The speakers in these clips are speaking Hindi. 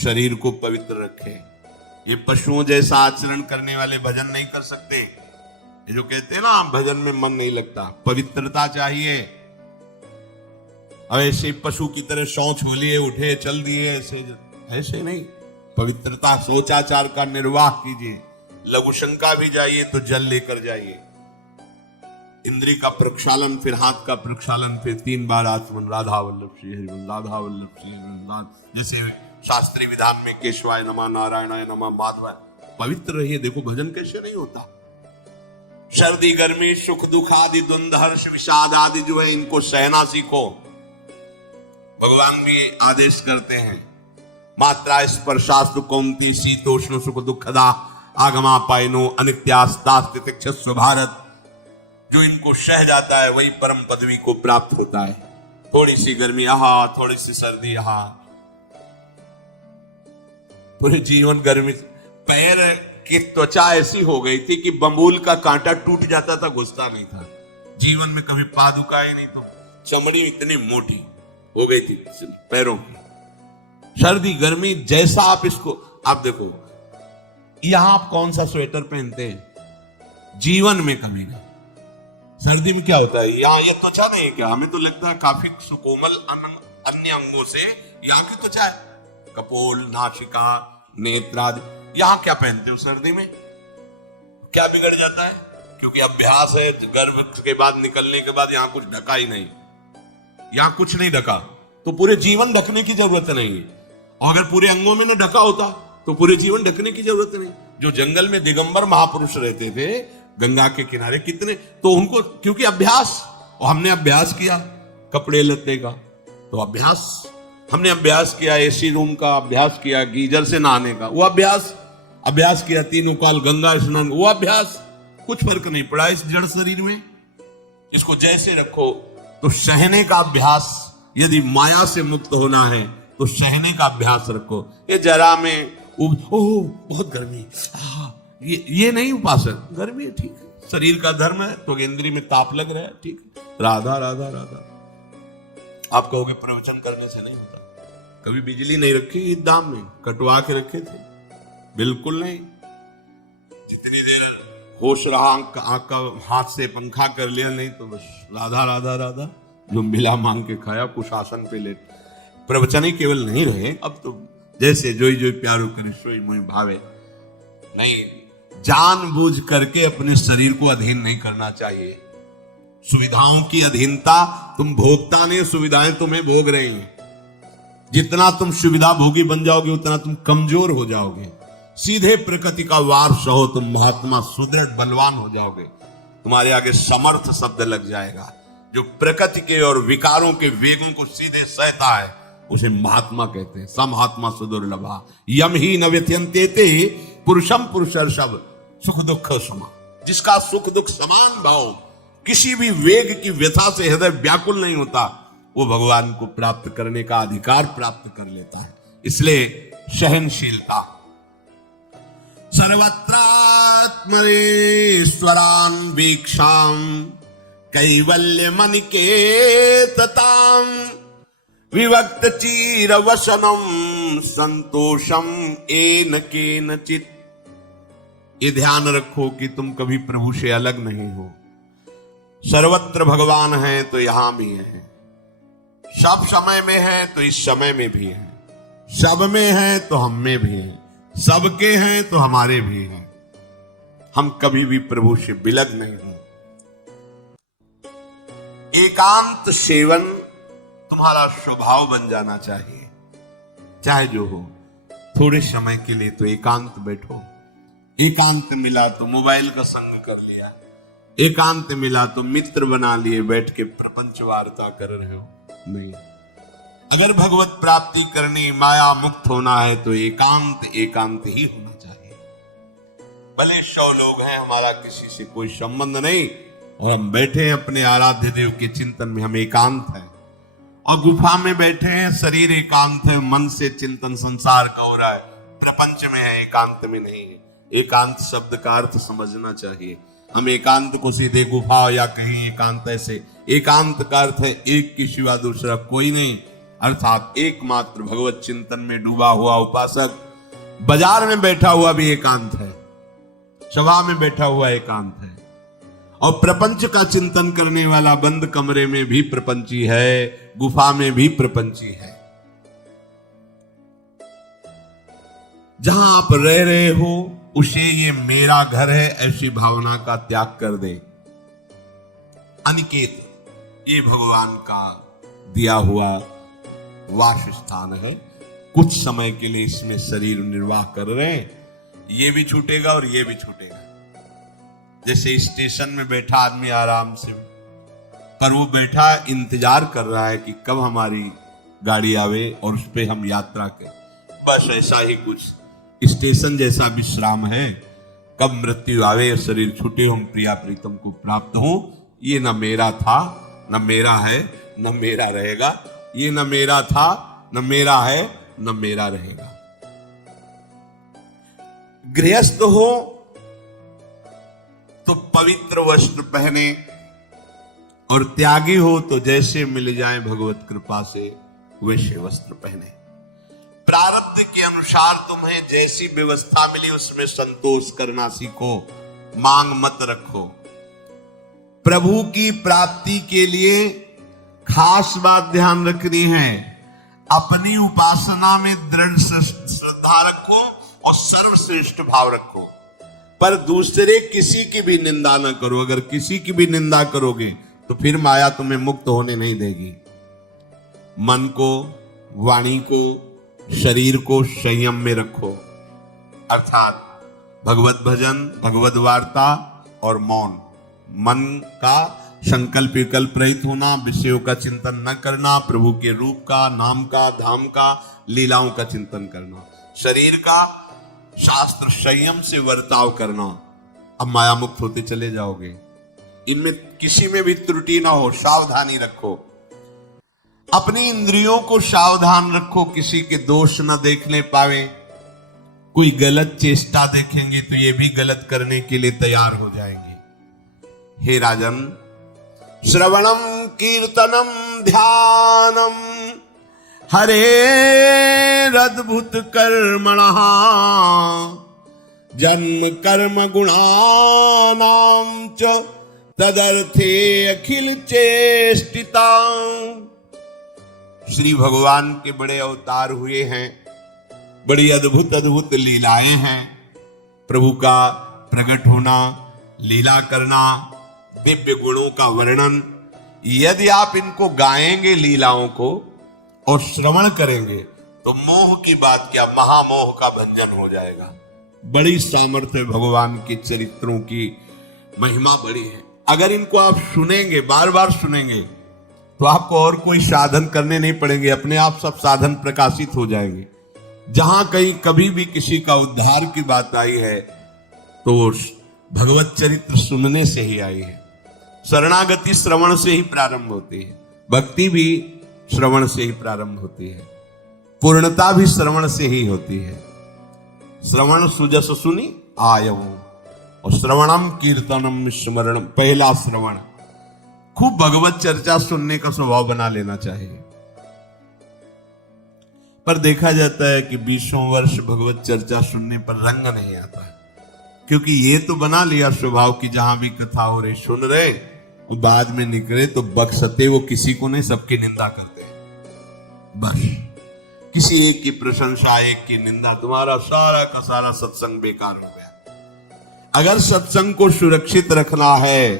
शरीर को पवित्र रखे। ये पशुओं जैसा आचरण करने वाले भजन नहीं कर सकते। ये जो कहते हैं ना भजन में मन नहीं लगता, पवित्रता चाहिए। अब ऐसे पशु की तरह शौच हो लिए उठे चल दिए, ऐसे नहीं। पवित्रता सोचाचार का निर्वाह कीजिए। लघु शंका भी जाइए तो जल लेकर जाइए। इंद्री का प्रक्षालन, फिर हाथ का प्रक्षालन, फिर 3 बार आचमन, राधा वल्लभ श्री हरिवल्लभ, राधा वल्लभ श्री हरिवल्लभ। जैसे शास्त्रीय विधान में केशवाय नमः, नारायणाय नमः, माधवाय। पवित्र रहिए। देखो भजन कैसे नहीं होता। सर्दी गर्मी सुख दुख आदि द्वंद्व हर्ष विषाद आदि जो है इनको सहना सीखो। भगवान भी आदेश करते हैं, मात्रा स्पर्शास्तु कौंती शीतोष्ण सुख दुखदा आगमा पायनो अनित्यास्तास्तितिक्षस्व भारत। जो इनको सह जाता है वही परम पदवी को प्राप्त होता है। थोड़ी सी गर्मी यहाँ, थोड़ी सी सर्दी यहाँ, पूरे जीवन गर्मी। पैर की त्वचा ऐसी हो गई थी कि बंबूल का कांटा टूट जाता था, घुसता नहीं था। जीवन में कभी पादुका ही नहीं, तो चमड़ी इतनी मोटी हो गई थी पैरों की। सर्दी गर्मी जैसा आप इसको, आप देखो यहां आप कौन सा स्वेटर पहनते हैं, जीवन में कभी नहीं। सर्दी में क्या होता है, यहाँ ये त्वचा नहीं है क्या? हमें तो लगता है काफी सुकोमल अन्य अंगों से यहाँ की त्वचा है, कपोल, नासिका, नेत्र आदि। यहाँ क्या पहनते हो सर्दी में? क्या बिगड़ जाता है? क्योंकि अभ्यास है। गर्भ के बाद निकलने के बाद यहाँ कुछ ढका ही नहीं, यहाँ कुछ नहीं ढका, तो पूरे जीवन ढकने की जरूरत नहीं है। और अगर पूरे अंगों में न ढका होता तो पूरे जीवन ढकने की जरूरत नहीं। जो जंगल में दिगंबर महापुरुष रहते थे गंगा के किनारे, कितने, तो उनको क्योंकि अभ्यास, और हमने अभ्यास किया कपड़े लत्ते का, तो अभ्यास, हमने अभ्यास किया एसी रूम का, अभ्यास किया गीजर से नहाने का, वो अभ्यास किया 3 काल गंगा स्नान, वो अभ्यास। कुछ फर्क नहीं पड़ा इस जड़ शरीर में। इसको जैसे रखो। तो सहने का अभ्यास, यदि माया से मुक्त होना है तो सहने का अभ्यास रखो। ये जरा में ओह बहुत गर्मी, ये नहीं उपासक। गर्मी है ठीक है, शरीर का धर्म है, तो इंद्री में ताप लग रहा है ठीक है, राधा राधा राधा। आप कहोगे प्रवचन करने से नहीं होता। कभी बिजली नहीं रखी ईद धाम में, कटवा के रखे थे? बिल्कुल नहीं। जितनी देर होश रहा आंख का हाथ से पंखा कर लिया, नहीं तो बस राधा राधा राधा। जो मिला मांग के खाया, कुशासन पे लेट। प्रवचन ही केवल नहीं रहे, अब तो जैसे जोई जोई प्यारो करे सोई मोहि भावे। नहीं, जानबूझ करके अपने शरीर को अधीन नहीं करना चाहिए। सुविधाओं की अधीनता, तुम भोगता नहीं, सुविधाएं तुम्हें भोग रही हैं। जितना तुम सुविधा भोगी बन जाओगे उतना तुम कमजोर हो जाओगे। सीधे प्रकृति का वार सहो, तुम महात्मा सुदृढ़ बलवान हो जाओगे। तुम्हारे आगे समर्थ शब्द लग जाएगा। जो प्रकृति के और विकारों के वेगों को सीधे सहता है उसे महात्मा कहते हैं। समहात्मा सुदुर्लभा यम ही न व्यथयन्ते पुरुषम पुरुषर्षभ सुख दुख समा। जिसका सुख दुख समान भाव, किसी भी वेग की व्यथा से हृदय व्याकुल नहीं होता, वो भगवान को प्राप्त करने का अधिकार प्राप्त कर लेता है। इसलिए सहनशीलता। सर्वत्रात्मरेश्वरान वीक्षाम कैवल्य मनिकेतताम विभक्त चीर वसनम संतोषम एन केनचित। ये ध्यान रखो कि तुम कभी प्रभु से अलग नहीं हो। सर्वत्र भगवान है तो यहां भी है, सब समय में है तो इस समय में भी है, सब में है तो हम में भी है, सबके हैं तो हमारे भी हैं। हम कभी भी प्रभु से बिलग नहीं हो। एकांत सेवन तुम्हारा स्वभाव बन जाना चाहिए। चाहे जो हो, थोड़े समय के लिए तो एकांत बैठो। एकांत मिला तो मोबाइल का संग कर लिया, एकांत मिला तो मित्र बना लिए, बैठ के प्रपंच वार्ता कर रहे हो। नहीं, अगर भगवत प्राप्ति करनी, माया मुक्त होना है तो एकांत एकांत ही होना चाहिए। भले 100 लोग हैं, हमारा किसी से कोई संबंध नहीं, और हम बैठे हैं अपने आराध्य देव के चिंतन में, हम एकांत हैं। और गुफा में बैठे हैं, शरीर एकांत है, मन से चिंतन संसार का हो रहा है, प्रपंच में है, एकांत में नहीं है। एकांत शब्द का अर्थ समझना चाहिए। हम एकांत को सीधे गुफा या कहीं एकांत ऐसे, एकांत का अर्थ है एक के सिवा दूसरा कोई नहीं, अर्थात एकमात्र भगवत चिंतन में डूबा हुआ उपासक बाजार में बैठा हुआ भी एकांत है, सभा में बैठा हुआ एकांत है, और प्रपंच का चिंतन करने वाला बंद कमरे में भी प्रपंची है, गुफा में भी प्रपंची है। जहां आप रह रहे हो उसे ये मेरा घर है ऐसी भावना का त्याग कर दे। अनिकेत ये भगवान का दिया हुआ वास स्थान है, कुछ समय के लिए इसमें शरीर निर्वाह कर रहे हैं, ये भी छूटेगा और ये भी छूटेगा। जैसे स्टेशन में बैठा आदमी आराम से, पर वो बैठा इंतजार कर रहा है कि कब हमारी गाड़ी आवे और उस पे हम यात्रा करें। बस ऐसा ही कुछ स्टेशन जैसा विश्राम है, कब मृत्यु आवे, शरीर छूटे, हम प्रिया प्रीतम को प्राप्त हो। ये न मेरा था, न मेरा है, न मेरा रहेगा। ये न मेरा था, न मेरा है, न मेरा रहेगा। गृहस्थ हो तो पवित्र वस्त्र पहने, और त्यागी हो तो जैसे मिल जाए भगवत कृपा से वैसे वस्त्र पहने। प्रारब्ध के अनुसार तुम्हें जैसी व्यवस्था मिली उसमें संतोष करना सीखो, मांग मत रखो। प्रभु की प्राप्ति के लिए खास बात ध्यान रखनी है, अपनी उपासना में दृढ़ श्रद्धा रखो और सर्वश्रेष्ठ भाव रखो, पर दूसरे किसी की भी निंदा न करो। अगर किसी की भी निंदा करोगे तो फिर माया तुम्हें मुक्त होने नहीं देगी। मन को, वाणी को, शरीर को संयम में रखो, अर्थात भगवत भजन, भगवत वार्ता और मौन। मन का संकल्प विकल्प रहित होना, विषयों का चिंतन न करना, प्रभु के रूप का, नाम का, धाम का, लीलाओं का चिंतन करना। शरीर का शास्त्र संयम से वर्ताव करना। अब माया मुक्त होते चले जाओगे। इनमें किसी में भी त्रुटि ना हो, सावधानी रखो। अपनी इंद्रियों को सावधान रखो, किसी के दोष न देखने पावे। कोई गलत चेष्टा देखेंगे तो ये भी गलत करने के लिए तैयार हो जाएंगे। हे राजन, श्रवणम कीर्तनम ध्यानम हरेरद्भुत कर्मणः जन्म कर्म गुणानां च तदर्थे अखिल चेष्टिता। श्री भगवान के बड़े अवतार हुए हैं, बड़ी अद्भुत अद्भुत लीलाएं हैं। प्रभु का प्रकट होना, लीला करना, दिव्य गुणों का वर्णन। यदि आप इनको गाएंगे लीलाओं को और श्रवण करेंगे तो मोह की बात क्या, महामोह का भंजन हो जाएगा। बड़ी सामर्थ्य भगवान के चरित्रों की महिमा बड़ी है। अगर इनको आप सुनेंगे, बार बार सुनेंगे, तो आपको और कोई साधन करने नहीं पड़ेंगे, अपने आप सब साधन प्रकाशित हो जाएंगे। जहां कहीं कभी भी किसी का उद्धार की बात आई है तो भगवत चरित्र सुनने से ही आई है। शरणागति श्रवण से ही प्रारंभ होती है, भक्ति भी श्रवण से ही प्रारंभ होती है, पूर्णता भी श्रवण से ही होती है। श्रवण सुजस सुनी आयऊ, और श्रवणम कीर्तनम स्मरणम। पहला श्रवण, खूब भगवत चर्चा सुनने का स्वभाव बना लेना चाहिए। पर देखा जाता है कि 20 वर्ष भगवत चर्चा सुनने पर रंग नहीं आता है, क्योंकि ये तो बना लिया स्वभाव कि जहां भी कथा हो रही सुन रहे, और बाद में निकले तो बख्शते वो किसी को नहीं, सबकी निंदा करते हैं। बस किसी एक की प्रशंसा, एक की निंदा, तुम्हारा सारा का सारा सत्संग बेकार हो गया। अगर सत्संग को सुरक्षित रखना है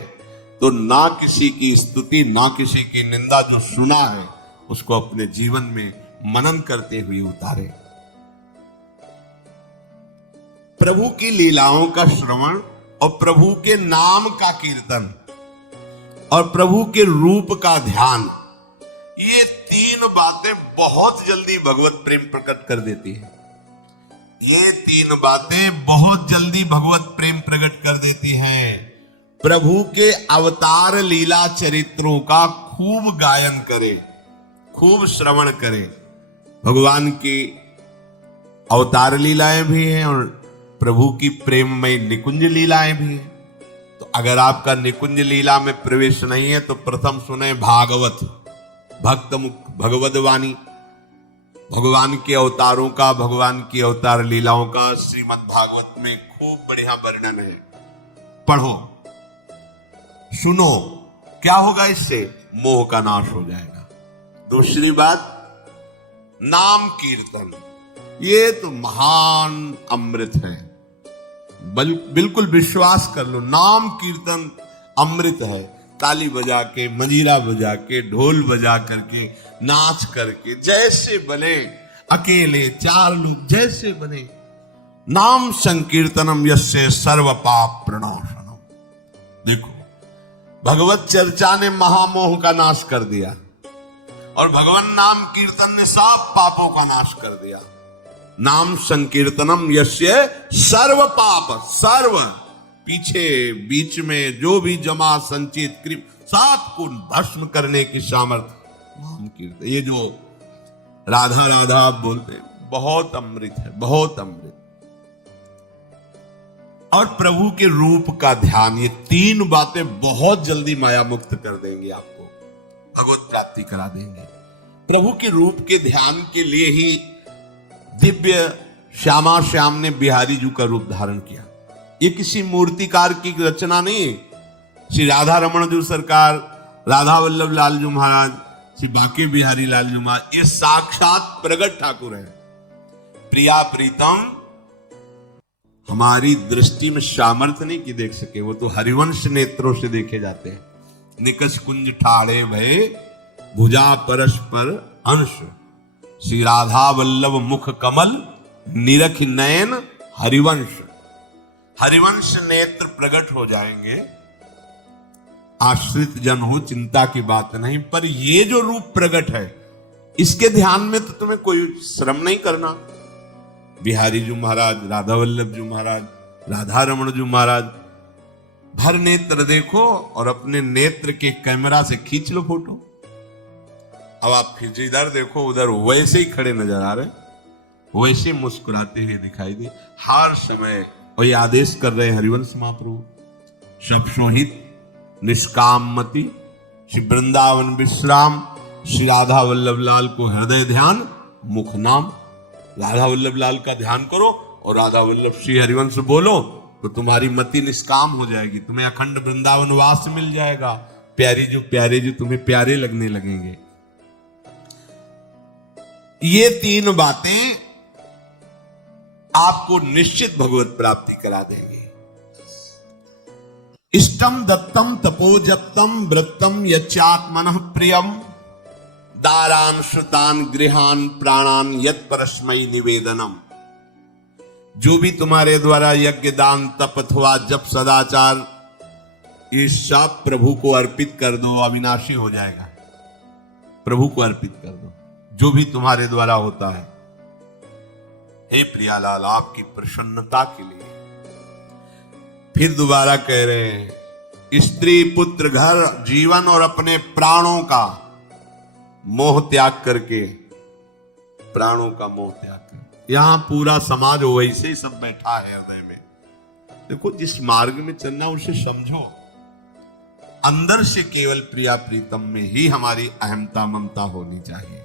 तो ना किसी की स्तुति, ना किसी की निंदा, जो सुना है उसको अपने जीवन में मनन करते हुए उतारे। प्रभु की लीलाओं का श्रवण और प्रभु के नाम का कीर्तन और प्रभु के रूप का ध्यान, ये तीन बातें बहुत जल्दी भगवत प्रेम प्रकट कर देती है। ये तीन बातें बहुत जल्दी भगवत प्रेम प्रकट कर देती हैं। प्रभु के अवतार लीला चरित्रों का खूब गायन करे, खूब श्रवण करे। भगवान की अवतार लीलाएं भी हैं और प्रभु की प्रेममय निकुंज लीलाएं भी हैं। तो अगर आपका निकुंज लीला में प्रवेश नहीं है तो प्रथम सुने भागवत, भक्त मुख भगवत वाणी। भगवान के अवतारों का, भगवान की अवतार लीलाओं का श्रीमद् भागवत में खूब बढ़िया वर्णन है। पढ़ो, सुनो, क्या होगा इससे? मोह का नाश हो जाएगा। दूसरी बात, नाम कीर्तन, ये तो महान अमृत है। बिल्कुल विश्वास कर लो, नाम कीर्तन अमृत है। ताली बजा के, मंजीरा बजा के, ढोल बजा करके, नाच करके, जैसे बने, अकेले, चार लोग, जैसे बने, नाम संकीर्तनम यस्य सर्व पाप प्रणाशनम। देखो, भगवत चर्चा ने महामोह का नाश कर दिया और भगवान नाम कीर्तन ने सब पापों का नाश कर दिया। नाम संकीर्तनम यस्य सर्व पाप, सर्व, पीछे बीच में जो भी जमा संचित कृप, सात को भस्म करने की सामर्थ्य नाम कीर्तन। ये जो राधा राधा आप बोलते हैं, बहुत अमृत है, बहुत अमृत। और प्रभु के रूप का ध्यान, ये तीन बातें बहुत जल्दी माया मुक्त कर देंगी, आपको भगवत प्राप्ति करा देंगे। प्रभु के रूप के ध्यान के लिए ही दिव्य श्यामा श्याम ने बिहारी जी का रूप धारण किया। ये किसी मूर्तिकार की रचना नहीं है। श्री राधा रमण जी सरकार, राधा वल्लभ लाल जी महाराज, श्री बांके बिहारी लाल जी महाराज, ये साक्षात प्रगट ठाकुर है। प्रिया प्रीतम हमारी दृष्टि में सामर्थ्य नहीं कि देख सके, वो तो हरिवंश नेत्रों से देखे जाते हैं। निकष कुंज ठाड़े भय भुजा परस्पर अंश, श्री राधा वल्लभ मुख कमल निरख नयन हरिवंश। हरिवंश नेत्र प्रकट हो जाएंगे, आश्रित जन हो, चिंता की बात नहीं। पर ये जो रूप प्रकट है, इसके ध्यान में तो तुम्हें कोई श्रम नहीं करना। बिहारी जी महाराज, राधा वल्लभ जी महाराज, राधा रमण जी महाराज, भर नेत्र देखो और अपने नेत्र के कैमरा से खींच लो फोटो। अब आप फिर इधर देखो, उधर वैसे ही खड़े नजर आ रहे, वैसे मुस्कुराते हुए दिखाई दे हर समय। और ये आदेश कर रहे हैं हरिवंश महाप्रभु, सब सोहित निष्काम मति, श्री वृंदावन विश्राम, श्री राधा वल्लभ लाल को हृदय ध्यान, मुख नाम। राधा वल्लभ लाल का ध्यान करो और राधा वल्लभ श्री हरिवंश बोलो, तो तुम्हारी मति निष्काम हो जाएगी, तुम्हें अखंड वृंदावन वास मिल जाएगा। प्यारे जो तुम्हें प्यारे लगने लगेंगे। ये तीन बातें आपको निश्चित भगवत प्राप्ति करा देंगे। इष्टम दत्तम तपोजप्तम व्रतम यच्चात्मनः प्रियम, दारान श्रुतान गृहान प्राणान यत् परस्मै निवेदनम। जो भी तुम्हारे द्वारा यज्ञ दान तप अथवा जप सदाचार, ये सब प्रभु को अर्पित कर दो, अविनाशी हो जाएगा। प्रभु को अर्पित कर दो जो भी तुम्हारे द्वारा होता है। हे प्रियालाल, आपकी प्रसन्नता के लिए फिर दोबारा कह रहे हैं, स्त्री पुत्र घर जीवन और अपने प्राणों का मोह त्याग करके, प्राणों का मोह त्याग करके। यहां पूरा समाज वैसे ही सब बैठा है हृदय में। देखो, जिस मार्ग में चलना उसे समझो। अंदर से केवल प्रिया प्रीतम में ही हमारी अहमता ममता होनी चाहिए।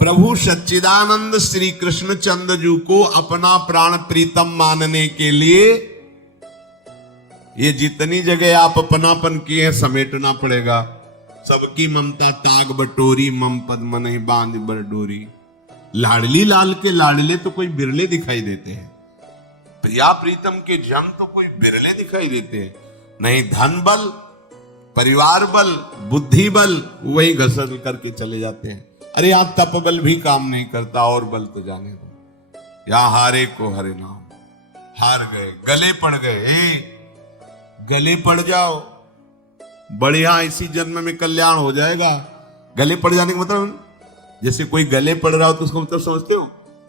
प्रभु सच्चिदानंद श्री कृष्ण चंद्र जी को अपना प्राण प्रीतम मानने के लिए ये जितनी जगह आप अपनापन किए हैं समेटना पड़ेगा। सबकी ममता ताग बटोरी, मम पद मन ही बांध बर डोरी। लाडली लाल के लाडले तो कोई बिरले दिखाई देते हैं, प्रिया प्रीतम के जन तो कोई बिरले दिखाई देते हैं। नहीं धन बल, परिवार बल, बुद्धि बल, वही घसर करके चले जाते हैं। अरे यहां तप बल भी काम नहीं करता, और बल तो जाने दो। यहां हारे को हरे नाम, हार गए, गले पड़ गए। गले पड़ जाओ, बढ़िया, इसी जन्म में कल्याण हो जाएगा। गले पड़ जाने का मतलब, जैसे कोई गले पड़ रहा हो तो उसका मतलब समझते हो?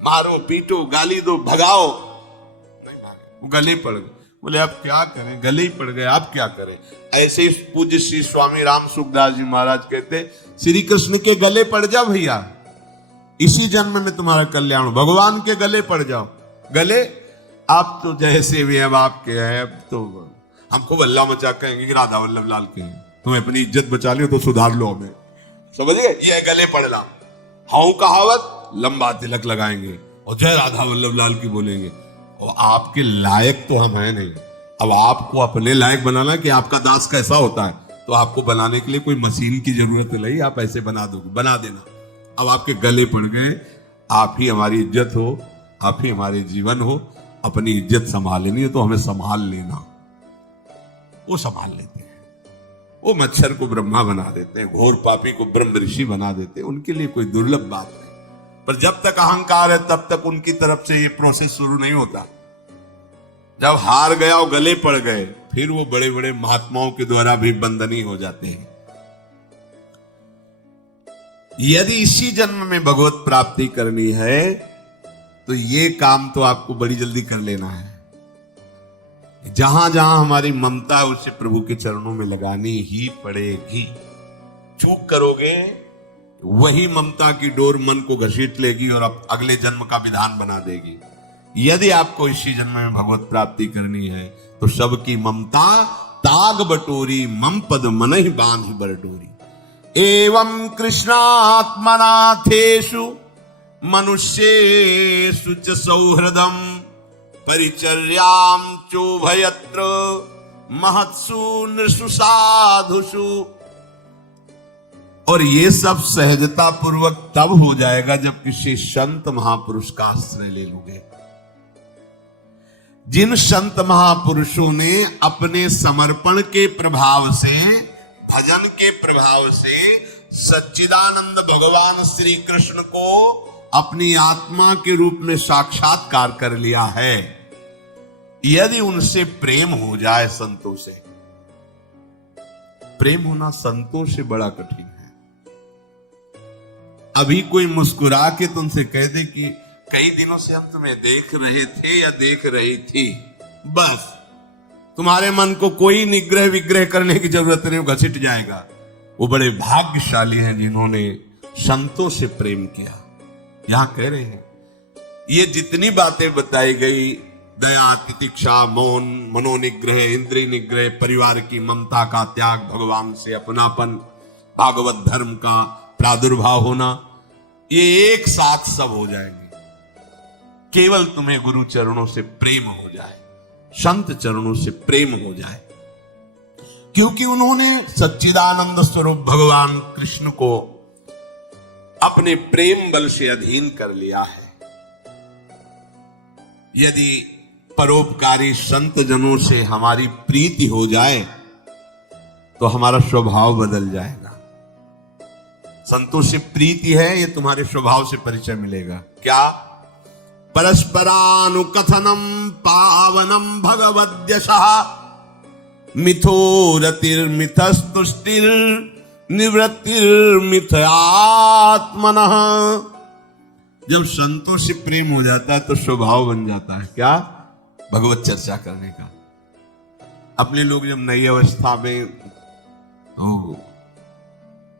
मारो, पीटो, गाली दो, भगाओ। नहीं भागे, वो गले पड़ गए। बोले अब क्या करें, गले ही पड़ गए, अब क्या करें। ऐसे ही पूज्य श्री स्वामी राम सुखदास जी महाराज कहते, श्री कृष्ण के गले पड़ जाओ भैया, इसी जन्म में तुम्हारा कल्याण हो। भगवान के गले पड़ जाओ। गले आप तो जैसे भी अब आपके हैं, अब तो हमको वल्ला मचा कहेंगे कि राधा वल्लभ लाल के हैं। तुम्हें अपनी इज्जत बचा लियो तो सुधार लो हमें, समझ गए? ये गले पड़ना। हाउ कहावत, लंबा तिलक लगाएंगे और जय राधा वल्लभ लाल की बोलेंगे, और आपके लायक तो हम हैं नहीं। अब आपको अपने लायक बनाना कि आपका दास कैसा होता है, तो आपको बनाने के लिए कोई मशीन की जरूरत नहीं, आप ऐसे बना दोगे, बना देना। अब आपके गले पड़ गए, आप ही हमारी इज्जत हो, आप ही हमारे जीवन हो, अपनी इज्जत संभालनी है तो हमें संभाल लेना। वो संभाल लेते हैं, वो मच्छर को ब्रह्मा बना देते हैं, घोर पापी को ब्रह्म ऋषि बना देते हैं, उनके लिए कोई दुर्लभ बात नहीं। पर जब तक अहंकार है तब तक उनकी तरफ से ये प्रोसेस शुरू नहीं होता। जब हार गया और गले पड़ गए, फिर वो बड़े बड़े महात्माओं के द्वारा भी बंधनी हो जाते हैं। यदि इसी जन्म में भगवत प्राप्ति करनी है तो ये काम तो आपको बड़ी जल्दी कर लेना है। जहां जहां हमारी ममता है उसे प्रभु के चरणों में लगानी ही पड़ेगी। चूक करोगे वही ममता की डोर मन को घसीट लेगी और अब अगले जन्म का विधान बना देगी। यदि आपको इसी जन्म में भगवत प्राप्ति करनी है तो सबकी ममता ताग बटोरी, मम पद मन ही बांध बर डोरी। एवं कृष्णात्मनाथेषु मनुष्येषु च सौहृदम परिचर्याम चोभयत्र महत्सु नृषु साधुषु। और ये सब सहजता पूर्वक तब हो जाएगा जब किसी संत महापुरुष का आश्रय ले लोगे। जिन संत महापुरुषों ने अपने समर्पण के प्रभाव से, भजन के प्रभाव से सच्चिदानंद भगवान श्री कृष्ण को अपनी आत्मा के रूप में साक्षात्कार कर लिया है, यदि उनसे प्रेम हो जाए, संतों से प्रेम होना संतों से बड़ा कठिन है। अभी कोई मुस्कुरा के तुमसे कह दे कि कई दिनों से हम तुम्हें देख रहे थे या देख रही थी, बस तुम्हारे मन को कोई निग्रह विग्रह करने की जरूरत नहीं, वो घसीट जाएगा। वो बड़े भाग्यशाली हैं जिन्होंने संतों से प्रेम किया। यहां कह रहे हैं ये जितनी बातें बताई गई, दया, तितिक्षा, मौन, मनोनिग्रह, इंद्रिय निग्रह, परिवार की ममता का त्याग, भगवान से अपनापन, भागवत धर्म का प्रादुर्भाव होना, ये एक साथ सब हो जाएंगे केवल तुम्हें गुरु चरणों से प्रेम हो जाए, संत चरणों से प्रेम हो जाए, क्योंकि उन्होंने सच्चिदानंद स्वरूप भगवान कृष्ण को अपने प्रेम बल से अधीन कर लिया है। यदि परोपकारी संत जनों से हमारी प्रीति हो जाए तो हमारा स्वभाव बदल जाएगा। संतों से प्रीति है, ये तुम्हारे स्वभाव से परिचय मिलेगा। क्या? परस्परानुकथनम पावनम भगवद्यशः मिथो रतिर्मिथस्तुष्टिर निवृत्तिर्मिथयात्मनः। जब संतों से प्रेम हो जाता है तो स्वभाव बन जाता है क्या? भगवत चर्चा करने का। अपने लोग जब नई अवस्था में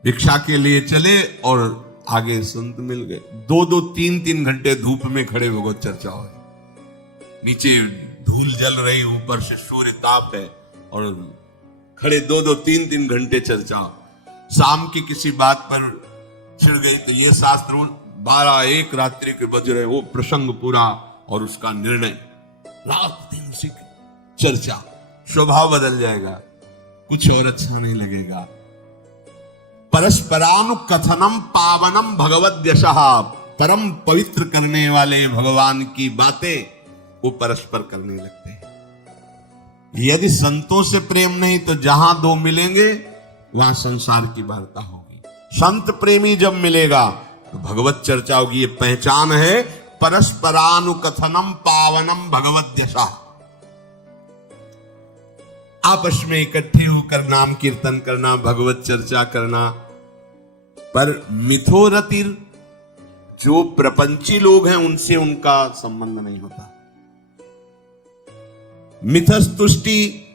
भिक्षा के लिए चले और आगे संत मिल गए, 2-2, 3-3 घंटे धूप में खड़े भगवत चर्चा हो, नीचे धूल जल रही, ऊपर से सूर्य ताप है और खड़े 2-2, 3-3 घंटे चर्चा। शाम की किसी बात पर छिड़ गई तो ये शास्त्र 12-1 रात्रि के बज रहे, वो प्रसंग पूरा और उसका निर्णय, रात दिन उसी की चर्चा। स्वभाव बदल जाएगा, कुछ और अच्छा नहीं लगेगा। परस्परानुकथनम पावनम भगवद्यशः, परम पवित्र करने वाले भगवान की बातें वो परस्पर करने लगते हैं। यदि संतों से प्रेम नहीं तो जहां दो मिलेंगे वहां संसार की वार्ता होगी। संत प्रेमी जब मिलेगा तो भगवत चर्चा होगी। ये पहचान है परस्परानुकथनम पावनम भगवद्यशः। आपस में इकट्ठे होकर नाम कीर्तन करना, भगवत चर्चा करना। पर मिथोरतिर, जो प्रपंची लोग हैं उनसे उनका संबंध नहीं होता। मिथस्तुष्टि,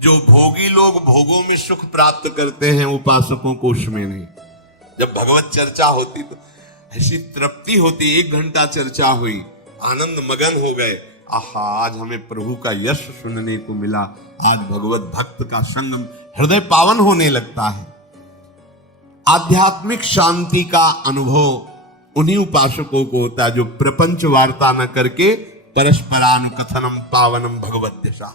जो भोगी लोग भोगों में सुख प्राप्त करते हैं, उपासकों को उसमें नहीं। जब भगवत चर्चा होती तो ऐसी तृप्ति होती, 1 घंटा चर्चा हुई, आनंद मगन हो गए, आहा आज हमें प्रभु का यश सुनने को मिला, आज भगवत भक्त का संगम, हृदय पावन होने लगता है। आध्यात्मिक शांति का अनुभव उन्हीं उपासकों को होता है जो प्रपंच वार्ता न करके परस्परानुकथनम पावनम भगवत दिशा।